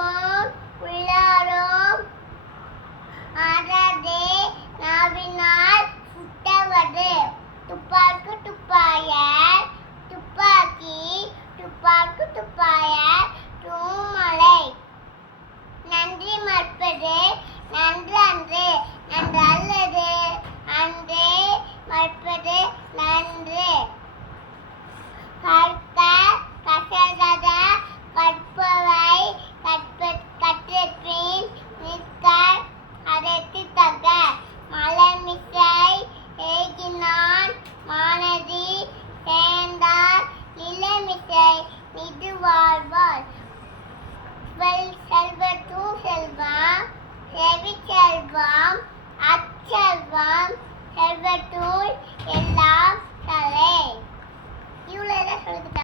உள்ளமும் உள்ளாரும் ஆறாதே நாவினால் சுட்டவது துப்பாக்கு துப்பாயர் துப்பாக்கி துப்பாக்கு துப்பாயர் தூமலை நன்றி மறுப்பது நன்று அன்று நன்று அல்லது அன்றே மறுப்பது நன்று கற்க கசடத கற்பவை கற்றபின் நிற்க அதற்கு தக மலமிசை ஏகினான் மானதி சேர்ந்தார் இளமிசை நிது வாழ்வார் செல்வத்தும் செல்வம் செவி செல்வம் அச்செல்வம் செல்வத்துள்